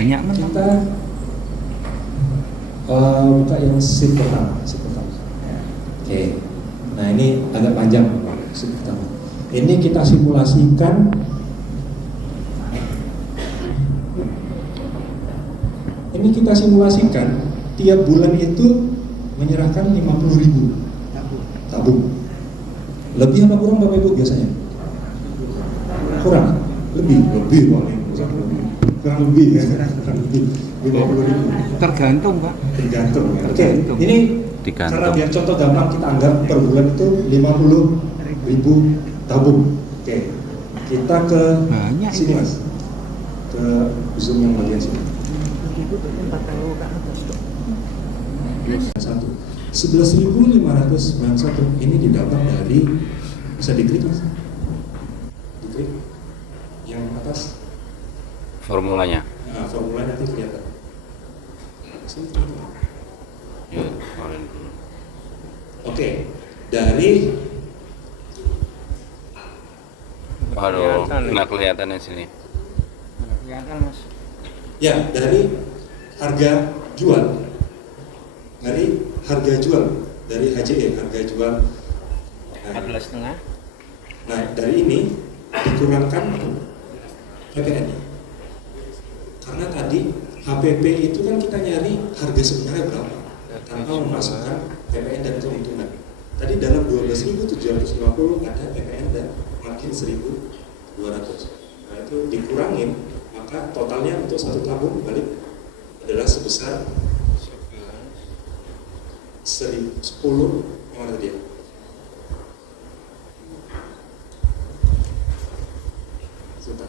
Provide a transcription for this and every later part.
Banyak men. Kita buka yang sheet pertama. Oke. Nah ini agak panjang sheet pertama. Ini kita simulasikan. Ini kita simulasikan tiap bulan itu menyerahkan 50.000 tabung. Lebih apa kurang Bapak Ibu biasanya? Kurang? Lebih paling kurang lebih ya. Kurang lebih 50.000. Tergantung Pak. Tergantung. Oke. Ini karena biar contoh gampang kita anggap per bulan itu 50.000 tabung. Oke. Kita ke banyak sini Mas. Ke Zoom yang bagian sini. 11.591 ini didapat dari, bisa diklik Mas, diklik yang atas formulanya. Nah, formulanya nanti kelihatan. Ya, kemarin dulu. Oke, dari Waduh, nggak kelihatan di sini. Kelihatan Mas. ya dari harga jual, dari HJE harga jual. Nah, 14,5. nah dari ini dikurangkan PPN. Karena tadi HPP itu kan kita nyari harga sebenarnya berapa tanpa memasukkan PPN dan keuntungan. Tadi dalam 12.750 ada PPN dan margin 1.200. Nah itu dikurangin, maka totalnya untuk satu tabung balik adalah sebesar 10 yang mana tadi ya? Sebentar.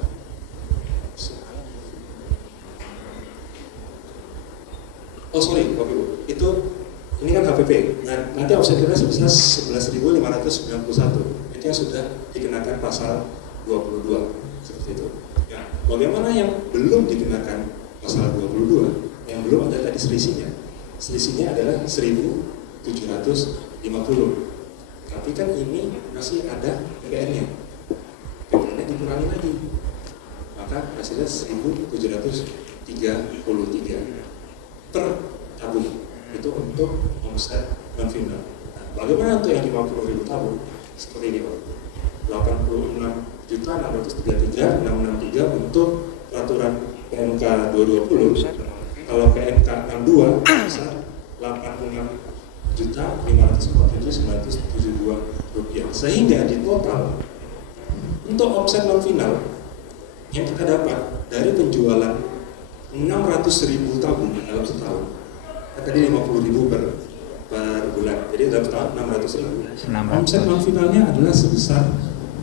Oh sorry, Bapak Ibu, itu ini kan HPP. Nah, nanti offsetnya sebesar 11.591. Itu yang sudah dikenakan pasal 22 seperti itu. Ya, bagaimana yang belum dikenakan pasal 22? Yang belum ada tadi selisihnya. Selisihnya adalah 1.750. Tapi kan ini masih ada PPN-nya. PPN-nya dikurangi lagi. Maka hasilnya 1.733 per tabung. Itu untuk omset non final. Nah, bagaimana untuk yang 50.000 tabung? Seperti ini Pak. 86.633.663 untuk peraturan PMK 220. Kalau PMK 62 besar 86.547.972 rupiah. Sehingga di total untuk omset non final yang kita dapat dari penjualan 600.000 tabung dalam setahun. Tadi 50.000 per bulan. Jadi dalam setahun 600.000. Omset non finalnya adalah sebesar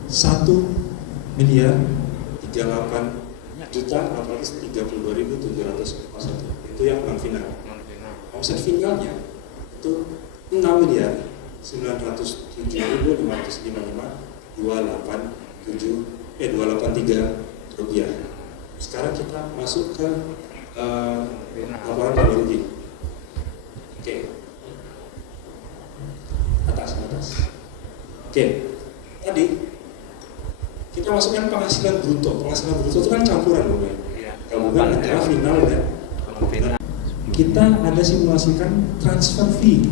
1.038.832.701. Itu yang non final. Omset finalnya itu 6.995.555.283 rupiah. Sekarang kita masuk ke laporan teknologi. Oke. Atas. Oke. Tadi kita masukkan penghasilan bruto. Penghasilan bruto itu kan campuran, Bapak. Gabungan antara final dan final. Kita ada simulasikan transfer fee.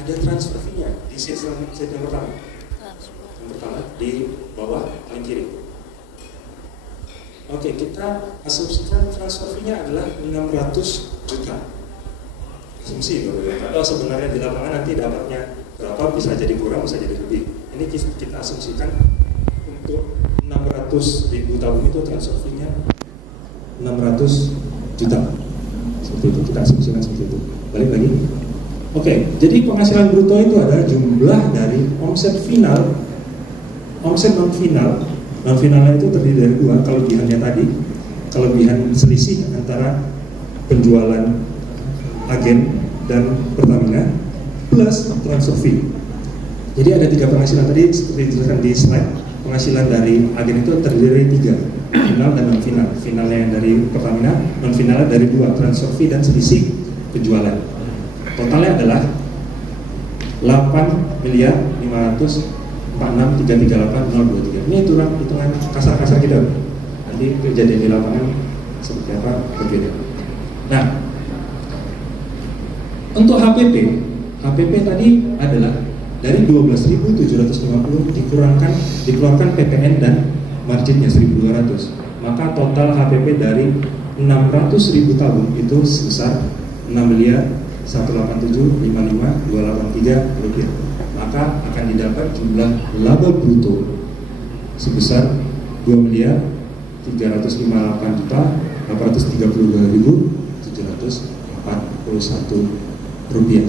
Ada transfer fee-nya di sheet yang pertama. Yang pertama di bawah paling kiri. Oke, kita asumsikan transfer fee-nya adalah 600 juta. Asumsi, kalau sebenarnya di lapangan nanti dapatnya berapa, bisa jadi kurang, bisa jadi lebih. Ini kita asumsikan untuk 600.000 tabung itu transfer fee-nya 600 juta. Seperti itu, kita asumsikan seperti itu. Balik lagi. Oke, jadi penghasilan bruto itu ada jumlah dari omset final, omset non final. Non finalnya itu terdiri dari dua, kelebihannya tadi, kelebihan selisih antara penjualan agen dan Pertamina plus transfer fee. Jadi ada tiga penghasilan tadi seperti dijelaskan di slide. Penghasilan dari agen itu terdiri dari tiga, final dan non final. Finalnya yang dari Pertamina, non finalnya dari dua, transfer fee dan selisih penjualan. Totalnya adalah 8.546.338.023. Ini hitungan kasar-kasar kita. Nanti kejadian di lapangan seperti apa berbeda. Nah, untuk HPP tadi adalah dari 12.750 dikeluarkan PPN dan marginnya 1.200, maka total HPP dari 600.000 tabung itu sebesar 6.187.55.283 rupiah. Maka akan didapat jumlah laba bruto sebesar 2.358.832.741 rupiah.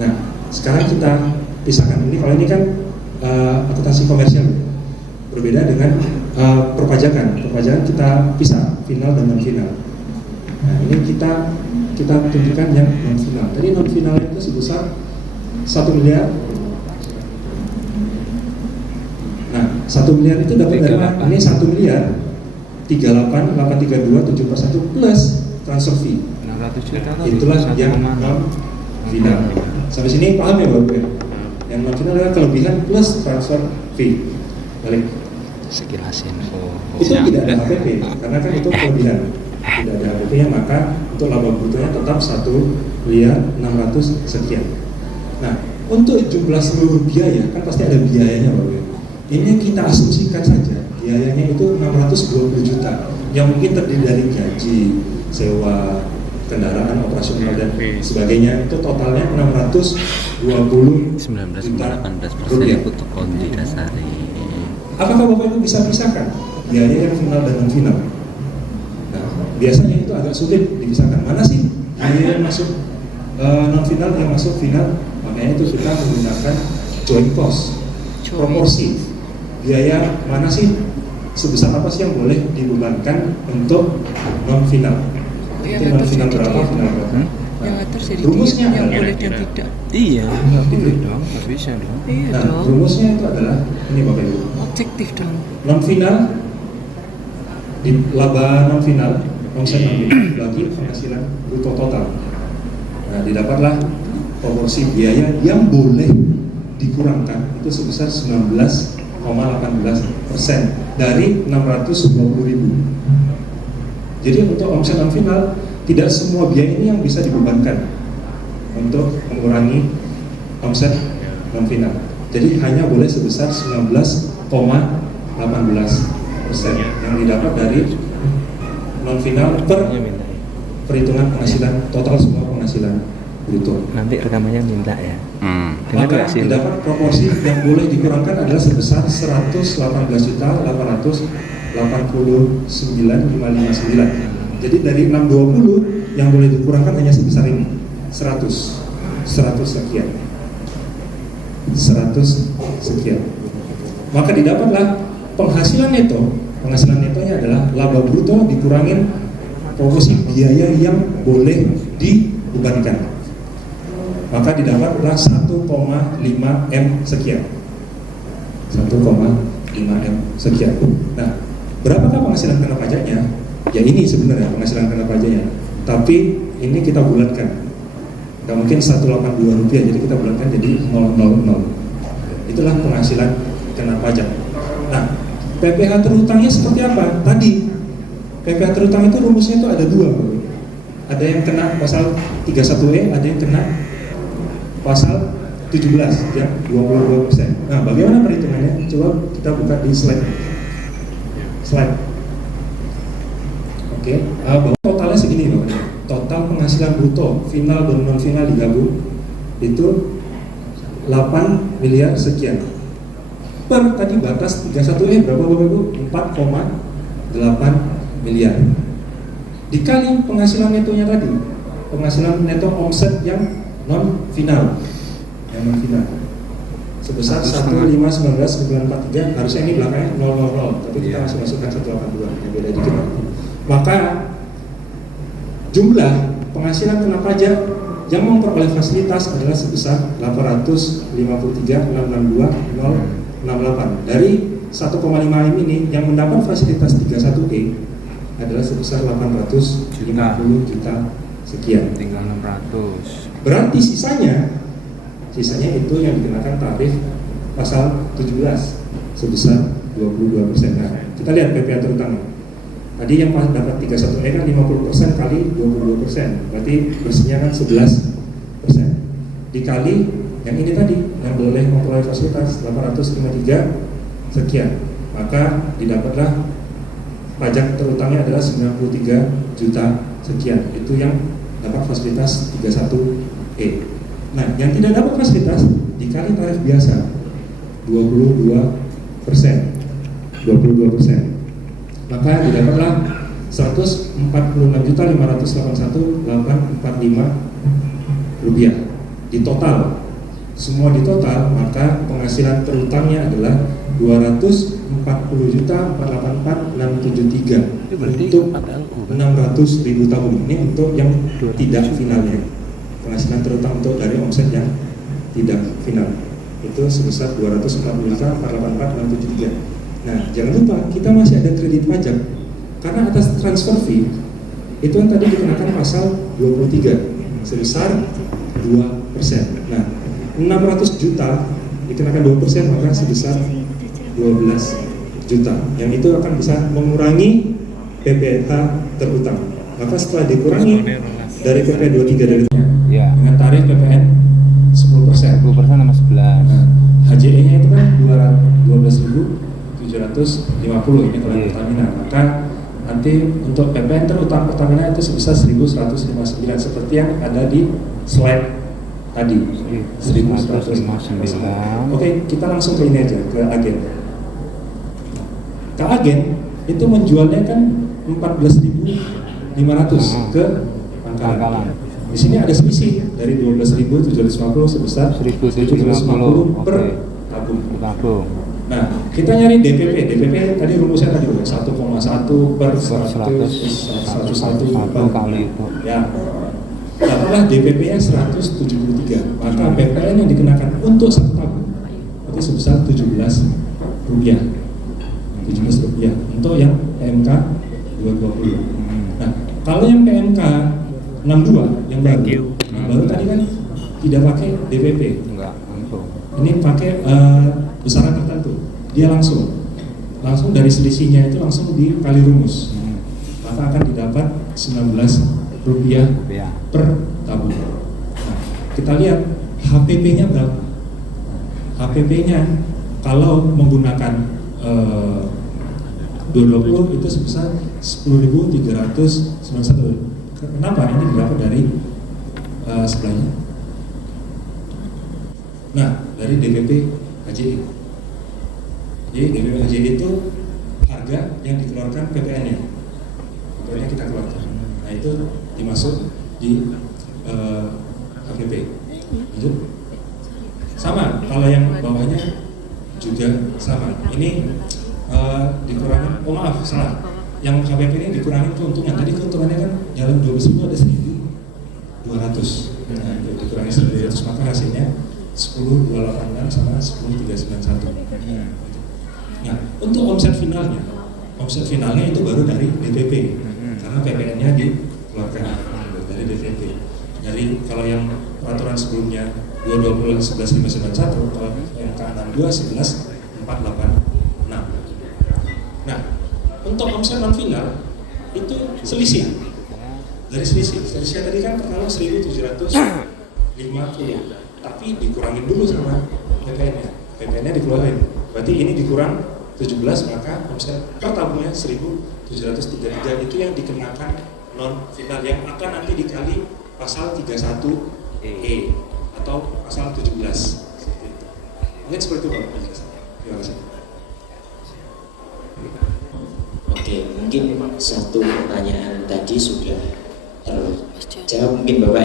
Nah, sekarang kita pisahkan ini. Kalau ini kan akuntansi komersial, berbeda dengan perpajakan. Perpajakan kita pisah, final dan non final. Nah, ini kita tunjukkan yang non final. Tadi non final itu sebesar 1 miliar. Nah, 1 miliar itu dapat dari mana? Ini 1 miliar 38.832.741 plus transfer fee. 600 juta. Itulah yang non final. Sampai sini paham ya Bapak? Yang non final adalah kelebihan plus transfer fee. Balik. Sekilas info. Itu tidak ada HPP karena kan itu kelebihan. Tidak ada HPP-nya, maka untuk laba brutonya tetap 1.600.000 sekian. Nah, untuk jumlah seluruh biaya kan pasti ada biayanya Bapak. Ini kita asumsikan saja biayanya itu 620 juta yang mungkin terdiri dari gaji, sewa, kendaraan operasional dan sebagainya. Itu totalnya 620 juta rupiah. Apakah Bapak Ibu bisa pisahkan biaya yang final dan non final? Nah, biasanya itu agak sulit dipisahkan. Mana sih biaya yang masuk non final, yang masuk final? Makanya itu kita menggunakan joint cost, proporsi. Biaya mana sih, sebesar apa sih yang boleh dibebankan untuk non final? Itu non final berapa, final berapa? Yang atas jadi rumusnya yang adalah boleh dan tidak. Iya, nggak boleh dong, nggak bisa dong. Iya Nah, dong. rumusnya itu adalah ini Bapak Ibu. Objektif dong. Non final di laba non final, omset non final bagi penghasilan bruto total. Nah, didapatlah proporsi biaya yang boleh dikurangkan itu sebesar 19,18% dari 620.000. Jadi untuk omset non final tidak semua biaya ini yang bisa dibebankan untuk mengurangi omset non final. Jadi hanya boleh sebesar 19,18% yang didapat dari non final per perhitungan penghasilan total semua penghasilan bruto. Nanti rekamannya minta ya. Dengar Maka nggak sih? didapat proporsi yang boleh dikurangkan adalah sebesar 118.889.559. Jadi dari 620 yang boleh dikurangkan hanya sebesar ini, 100 sekian. 100 sekian. Maka didapatlah penghasilan neto. Penghasilan netonya adalah laba bruto dikurangin proporsi biaya yang boleh dibebankan. Maka didapatlah 1,5 M sekian. 1,5 M sekian. Nah, berapakah penghasilan kena pajaknya? Ya ini sebenarnya penghasilan kena pajaknya. Tapi ini kita bulatkan. Nggak mungkin 182 rupiah, jadi kita bulatkan jadi 000. Itulah penghasilan kena pajak. Nah, PPh terhutangnya seperti apa? Tadi PPh terhutang itu rumusnya itu ada dua. Ada yang kena pasal 31E, ada yang kena pasal 17 yang 22%. Nah, bagaimana perhitungannya? Coba kita buka di slide. Oke, bahwa totalnya segini loh. Total penghasilan bruto final dan non final digabung itu 8 miliar sekian. Per tadi batas 31E berapa Bapak Ibu? 4,8 miliar. Dikali penghasilan netonya tadi, penghasilan neto omset yang non final, sebesar 159.943. Harusnya ini belakangnya 000, tapi kita masih masukkan 182, yang beda dikit. Maka jumlah penghasilan kena pajak yang memperoleh fasilitas adalah sebesar 853.662.068. Dari 1,5 M ini yang mendapat fasilitas 31E adalah sebesar 850 juta sekian. Tinggal 600. Berarti sisanya itu yang dikenakan tarif pasal 17 sebesar 22%. Nah, kita lihat PPh terutama. Tadi yang dapat 31E kan 50% kali 22%, berarti bersihnya kan 11%. Dikali yang ini tadi, yang boleh memperoleh fasilitas 853 sekian, maka didapatlah pajak terutangnya adalah 93 juta sekian. Itu yang dapat fasilitas 31E. Nah, yang tidak dapat fasilitas dikali tarif biasa 22%. Maka didapatlah 146.581.845 rupiah. Di total, semua di total, maka penghasilan terutangnya adalah 240.484.673 untuk 600.000 tabung. Ini untuk yang tidak finalnya. Penghasilan terutang untuk dari omset yang tidak final itu sebesar 240.484.673. Nah, jangan lupa kita masih ada kredit pajak karena atas transfer fee itu yang tadi dikenakan pasal 23 sebesar 2%. Nah, 600 juta dikenakan 2% maka sebesar 12 juta. Yang itu akan bisa mengurangi PPh terutang. Maka setelah dikurangi dari PP 23 dari dengan tarif PPN 10%. 10% sama 11. Nah, HJE-nya itu kan 12.750 ini kalau Pertamina. Maka nanti untuk PPN terutang Pertamina itu sebesar 1.159 seperti yang ada di slide tadi. 1.159. Oke, kita langsung ke ini aja, ke agen. Ke agen itu menjualnya kan 14.500 ke Pangkalan. Di sini ada selisih dari 12.750 sebesar 1.750 per tabung. Nah, kita nyari DPP. DPP tadi rumusnya tadi 1,1 per 101 kali itu. Ya. Dapatlah DPP-nya 173. Maka PPN yang dikenakan untuk satu tabung itu sebesar 17 rupiah. 17 rupiah untuk yang PMK 220. Nah, kalau yang PMK 62 yang baru tadi kan tidak pakai DPP. Enggak, langsung. Ini pakai besaran tertentu. Dia langsung dari selisihnya itu langsung dikali rumus. Maka akan didapat 19 rupiah per tabung. Nah, kita lihat HPP-nya berapa? HPP-nya kalau menggunakan 220 itu sebesar 10.391. Kenapa? Ini didapat dari sebelahnya. Nah, dari DPP HJI. Jadi DPP HJI itu harga yang dikeluarkan PPN-nya. PPN-nya kita keluarkan. Nah, itu dimasuk di HPP. Lanjut. Sama, kalau yang bawahnya juga sama. Ini dikurangi, oh maaf, salah. Yang HPP ini dikurangi keuntungan. Tadi keuntungannya kan jalan 12.000 ada 1.200. Nah, itu dikurangi 1.200 maka hasilnya 10.286 sama 10.391. Nah, untuk omset finalnya itu baru dari DPP. Karena PPN-nya dikeluarkan dari DPP. Jadi kalau yang peraturan sebelumnya 220 11.591, kalau yang K62 11.486. Nah, untuk omset non final itu selisih. Dari selisih tadi kan pertama 1.750, tapi dikurangin dulu sama PPN-nya. PPN-nya dikeluarin. Berarti ini dikurang 17, maka omset per tabungnya 1.733 itu yang dikenakan non final yang akan nanti dikali pasal 31E atau pasal 17. Mungkin seperti itu Pak. Terima kasih. Oke, mungkin satu pertanyaan tadi sudah terjawab mungkin Bapak.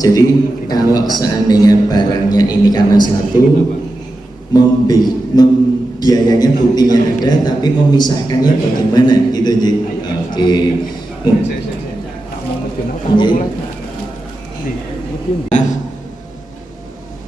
Jadi kalau seandainya barangnya ini karena satu biayanya buktinya ada tapi memisahkannya bagaimana gitu Ji? Oke.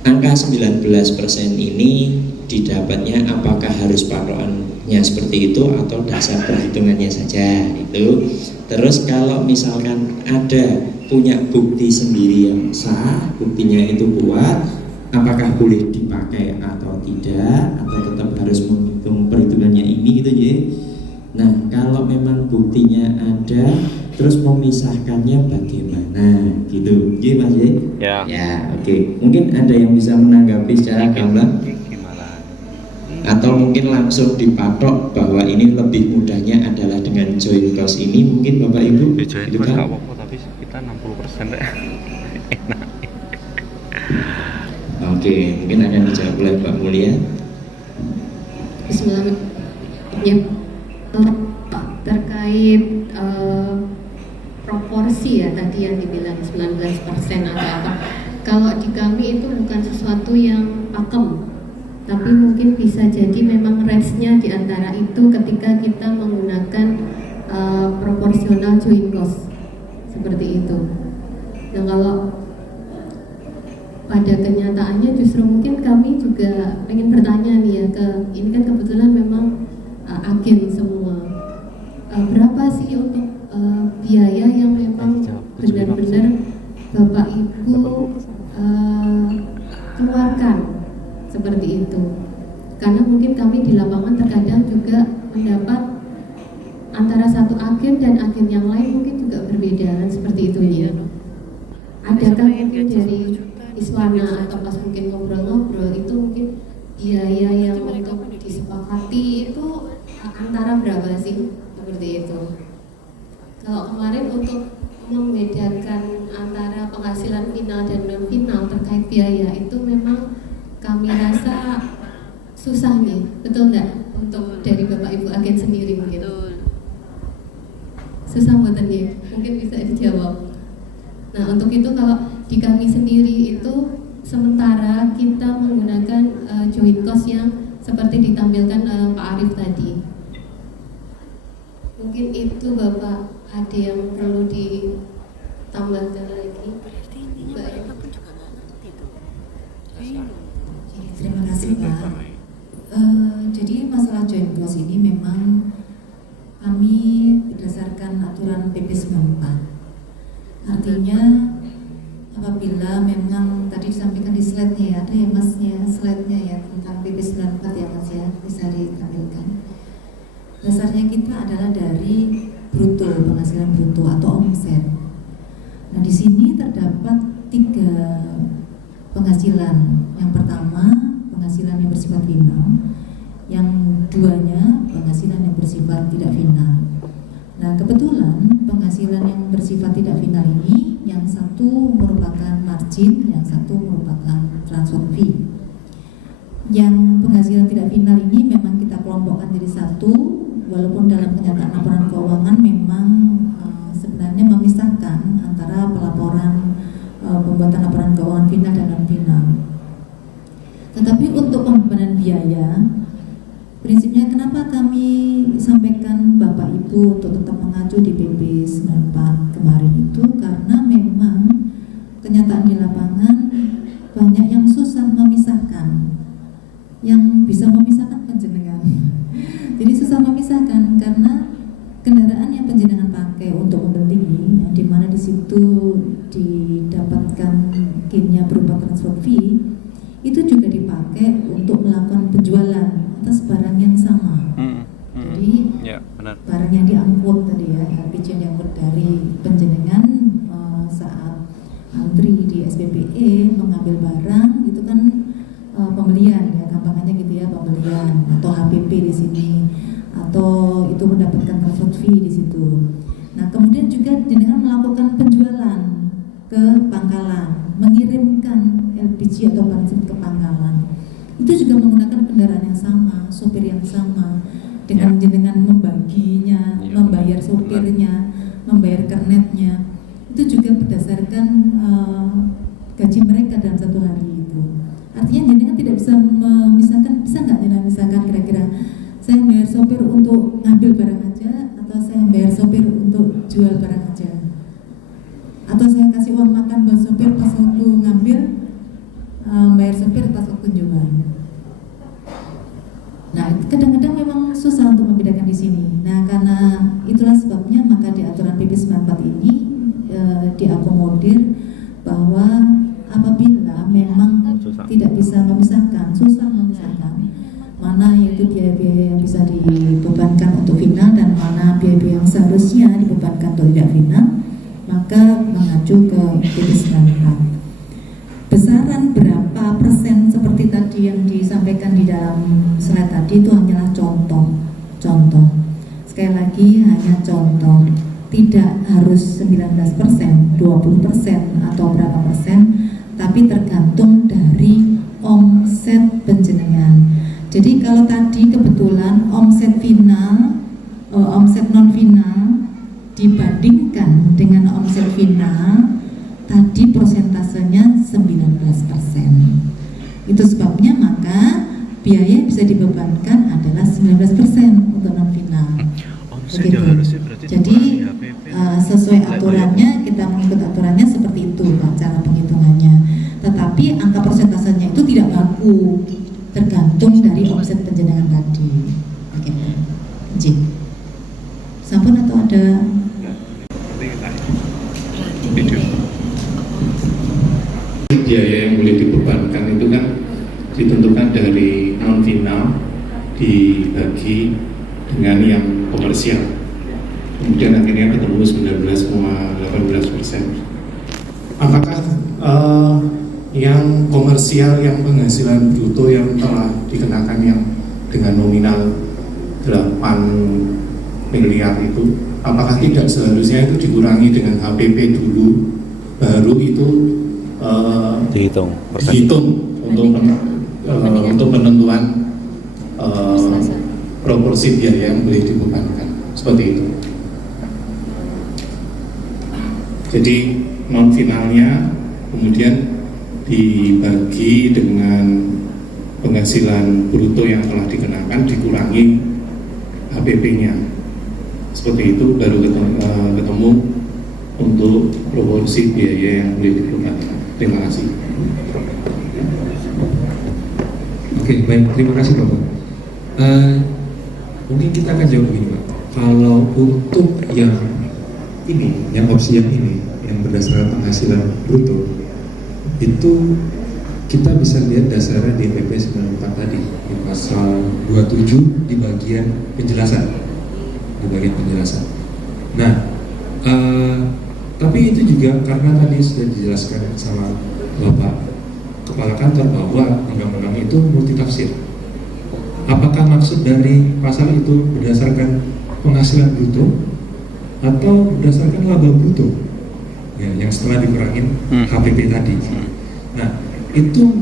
Angka 19% ini didapatnya apakah harus patokannya seperti itu atau dasar perhitungannya saja itu. Terus kalau misalkan ada punya bukti sendiri yang sah, buktinya itu kuat, apakah boleh dipakai atau tidak, atau tetap harus menghitung perhitungannya ini gitu ya. Nah, kalau memang bukti buktinya ada, terus memisahkannya bagaimana gitu, gitu Mas ya? Ya, oke. Mungkin ada yang bisa menanggapi secara gamblang, atau mungkin langsung dipatok bahwa ini lebih mudahnya adalah dengan joint cost ini, mungkin Bapak Ibu? Joint gitu cost kan? nggak apa-apa, tapi kita 60% deh. Enak. Oke, mungkin akan dijawab oleh Mbak Mulia. Bismillah. Ya, Pak, terkait proporsi ya tadi yang dibilang 19% atau apa. Kalau di kami itu bukan sesuatu yang pakem, tapi mungkin bisa jadi memang range-nya di antara itu ketika kita menggunakan proporsional joint cost seperti itu. Nah, kalau pada kenyataannya justru mungkin kami juga pengen bertanya nih ya ini kan kebetulan memang agen semua. Berapa sih untuk biaya yang memang benar-benar Bapak Ibu keluarkan seperti itu? Karena mungkin kami di lapangan terkadang juga mendapat antara satu agen dan agen yang lain mungkin juga berbeda kan, seperti itu ya. Adakah mungkin dari Iswana atau pas mungkin ngobrol-ngobrol itu mungkin biaya yang untuk disepakati itu antara berapa sih seperti itu? Kalau kemarin untuk membedakan antara penghasilan final dan non final terkait biaya itu memang kami rasa susah nih, betul nggak? Untuk dari Bapak Ibu agen sendiri mungkin susah buatannya, mungkin bisa dijawab. Nah, untuk itu kalau di kami sendiri itu sementara kita menggunakan joint cost yang seperti ditampilkan Pak Arief tadi. Mungkin itu Bapak ada yang perlu ditambahkan lagi. Terima kasih Pak. Jadi masalah joint cost ini memang kami berdasarkan aturan PP 94. Artinya apabila memang tadi disampaikan di slide-nya ya, ada ya Masnya slide-nya ya tentang PP 94 ya Mas ya, bisa ditampilkan. Dasarnya kita adalah dari bruto, penghasilan bruto atau omset. Nah, di sini terdapat 3 penghasilan. Yang pertama, penghasilan yang bersifat final. Yang duanya, penghasilan yang bersifat tidak final. Nah, kebetulan penghasilan yang bersifat tidak final ini, yang satu merupakan margin, yang satu merupakan transfer fee. Yang penghasilan tidak final ini memang kita kelompokkan jadi satu, walaupun dalam kenyataan laporan keuangan memang sebenarnya memisahkan antara pelaporan pembuatan laporan keuangan final dan non final. Tetapi untuk pembebanan biaya, prinsipnya kenapa kami sampaikan Bapak Ibu untuk tetap mengacu di PP 94 kemarin itu karena memang kenyataan di lapangan banyak yang susah memisahkan. Yang bisa memisahkan penjenengan. Jadi susah memisahkan karena kendaraan yang penjenengan pakai untuk membeli, yang dimana di situ didapatkan gainnya berupa transfer fee, itu juga dipakai untuk melakukan penjualan atas barang yang sama. Jadi ya, benar. barang yang diangkut tadi ya, LPG yang diangkut dari penjenengan saat antri di SPPE mengambil barang itu kan pembelian ya, gampangannya gitu ya, pembelian atau HPP di sini atau itu mendapatkan transfer fee di situ. Nah, kemudian juga jenengan melakukan penjualan ke pangkalan, mengirimkan LPG atau bensin ke pangkalan. Itu juga menggunakan kendaraan yang sama, sopir yang sama, dengan jenengan membaginya, membayar sopirnya, membayar kernetnya. Itu juga berdasarkan gaji mereka dalam satu hari itu. Artinya jenengan tidak bisa memisahkan, bisa nggak jenengan misalkan kira-kira saya bayar sopir untuk ngambil barang aja, atau saya bayar sopir untuk jual barang aja, atau saya kasih uang makan buat sopir pas waktu ngambil, bayar sopir pas waktu jual. Nah, kadang-kadang memang susah untuk membedakan di sini. Nah, karena itulah sebabnya maka di aturan PP 94 ini diakomodir bahwa apabila memang tidak bisa memisahkan, susah memisahkan mana yaitu biaya-biaya yang bisa dibebankan untuk final dan mana biaya ibu-ibu yang seharusnya dibebankan untuk tidak final, maka mengacu ke PP 94. Besaran berapa persen seperti tadi yang disampaikan di dalam slide tadi itu hanyalah contoh. Sekali lagi hanya contoh, tidak harus 19%, 20% atau berapa persen, tapi tergantung dari omset penjenengan. Jadi kalau tadi kebetulan omset final, omset non final dibandingkan dengan omset final, tadi persentasenya 19%. Itu sebabnya maka biaya yang bisa dibebankan adalah 19% untuk non final. Begitu. Jadi sesuai aturannya, kita mengikut aturannya seperti itu Pak, cara penghitungannya. Tetapi angka persentasenya itu tidak baku, tergantung dari omset penjenengan tadi. Begitu. Izin. Sampun atau ada? Biaya yang boleh dibebankan itu kan ditentukan dari non final dibagi dengan yang komersial, kemudian akhirnya ketemu 19,18%. Apakah yang komersial, yang penghasilan bruto yang telah dikenakan yang dengan nominal 8 miliar itu, apakah tidak seharusnya itu dikurangi dengan HPP dulu, baru itu dihitung untuk penentuan proporsi biaya yang boleh dibebankan, seperti itu. Jadi non finalnya kemudian dibagi dengan penghasilan bruto yang telah dikenakan, dikurangi HPP-nya, seperti itu baru ketemu untuk proporsi biaya yang boleh dibebankan. Terima kasih. Oke, baik, terima kasih Bapak. Mungkin kita akan jawab begini Pak. Kalau untuk yang ini, yang opsi yang ini, yang berdasarkan penghasilan bruto, itu kita bisa lihat dasarnya di PP 94 tadi, di pasal 27 di bagian penjelasan. Nah, tapi itu juga karena tadi sudah dijelaskan sama Bapak Kepala Kantor bahwa undang-undang itu multitafsir. Apakah maksud dari pasal itu berdasarkan penghasilan bruto atau berdasarkan laba bruto? Ya, yang setelah dikurangin HPP tadi. Nah, itu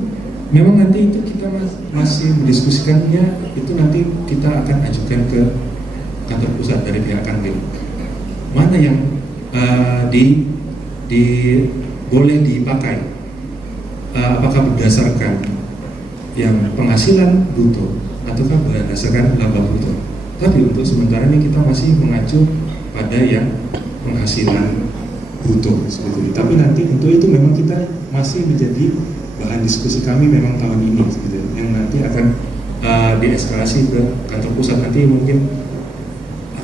memang nanti itu kita masih mendiskusikannya, itu nanti kita akan ajukan ke kantor pusat dari pihak Kanwil. Mana yang boleh dipakai, apakah berdasarkan yang penghasilan bruto ataukah berdasarkan laba bruto. Tapi untuk sementara ini kita masih mengacu pada yang penghasilan bruto seperti itu. Tapi nanti untuk itu memang kita masih menjadi bahan diskusi kami memang tahun ini gitu, yang nanti akan dieskalasi ke kantor pusat. Nanti mungkin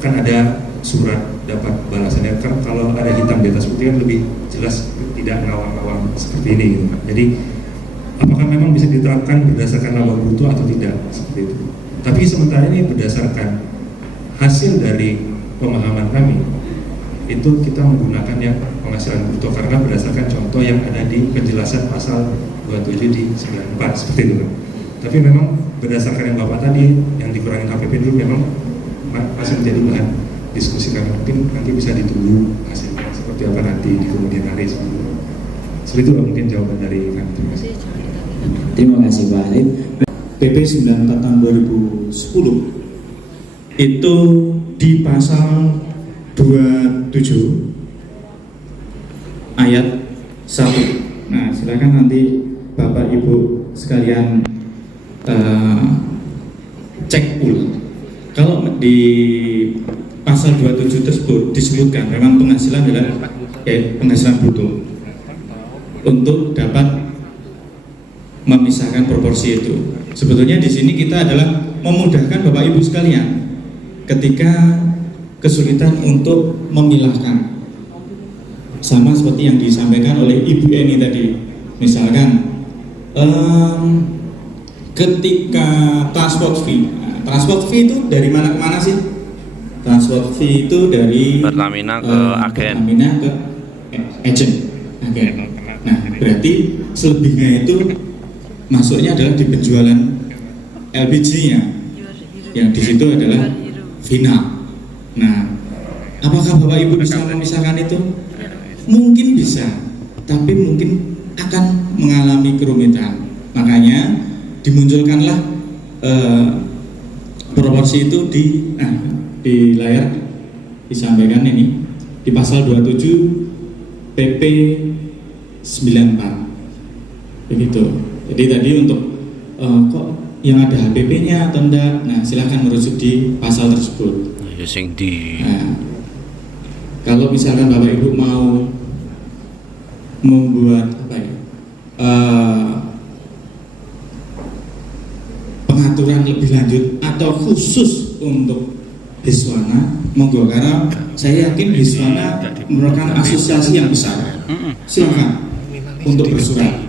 akan ada surat dapat balasannya, kan kalau ada hitam di atas putih kan lebih jelas, tidak ngawang-ngawang seperti ini gitu. Jadi apakah memang bisa diterapkan berdasarkan laba bruto atau tidak, seperti itu. Tapi sementara ini berdasarkan hasil dari pemahaman kami, itu kita menggunakan yang penghasilan bruto karena berdasarkan contoh yang ada di penjelasan pasal 27 di 94 seperti itu. Tapi memang berdasarkan yang Bapak tadi yang dikurangi KPP dulu memang masih menjadi bahan diskusi kami. Mungkin nanti bisa ditunggu hasilnya seperti apa nanti di kemudian hari. Seperti itu mungkin jawaban dari kami. Terima kasih. Terima kasih Pak Alif. PP 94 tahun 2010 itu di pasal 27 ayat 1. Nah, silakan nanti Bapak Ibu sekalian cek ulang. Kalau di pasal 27 tersebut disebutkan memang penghasilan adalah penghasilan bruto untuk dapat memisahkan proporsi itu. Sebetulnya di sini kita adalah memudahkan Bapak Ibu sekalian ketika kesulitan untuk memilahkan. Sama seperti yang disampaikan oleh Ibu Eni tadi. Misalkan ketika transport fee itu dari mana ke mana sih? Transfer fee itu dari Pertamina ke agen. Pertamina ke agent. Agen. Nah, berarti selebihnya itu masuknya adalah di penjualan LPG-nya, yang di situ adalah final. Nah, apakah Bapak Ibu bisa memisahkan itu? Mungkin bisa, tapi mungkin akan mengalami kerumitan. Makanya dimunculkanlah proporsi itu di layar disampaikan ini di pasal 27 PP 94 begitu. Jadi tadi untuk kok yang ada HPP-nya atau enggak, nah silakan merujuk di pasal tersebut. Nah, kalau misalkan Bapak Ibu mau membuat pengaturan lebih lanjut atau khusus untuk Hiswana, monggo, karena saya yakin Hiswana merupakan asosiasi yang besar. Silakan untuk bersurat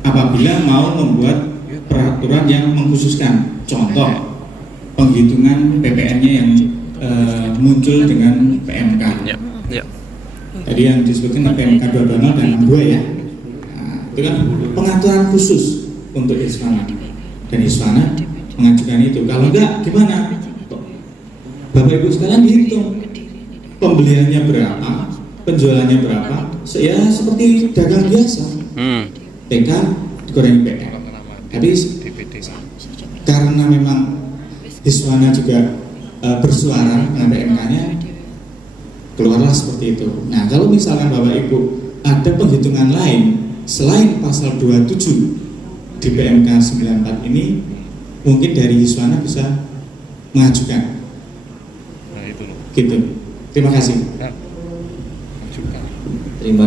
apabila mau membuat peraturan yang mengkhususkan, contoh penghitungan PPN-nya yang muncul dengan PMK. Tadi yang disebutkan PMK 220 dan 62 ya. Nah, itu kan pengaturan khusus untuk Hiswana, dan Hiswana mengajukan itu. Kalau enggak gimana? Bapak Ibu sekalian dihitung pembeliannya berapa, penjualannya berapa, ya seperti dagang biasa. PK dikurangi PN. Tapi karena memang Hiswana juga bersuara dengan PMK-nya, keluarlah seperti itu. Nah, kalau misalkan Bapak Ibu ada penghitungan lain selain pasal 27 di PMK 94 ini, mungkin dari Hiswana bisa mengajukan. Gitu. Terima kasih. Terima